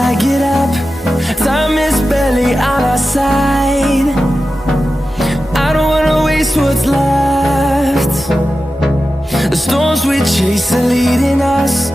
I get up, time is barely on our side. I don't wanna waste what's left. The storms we chase are leading us.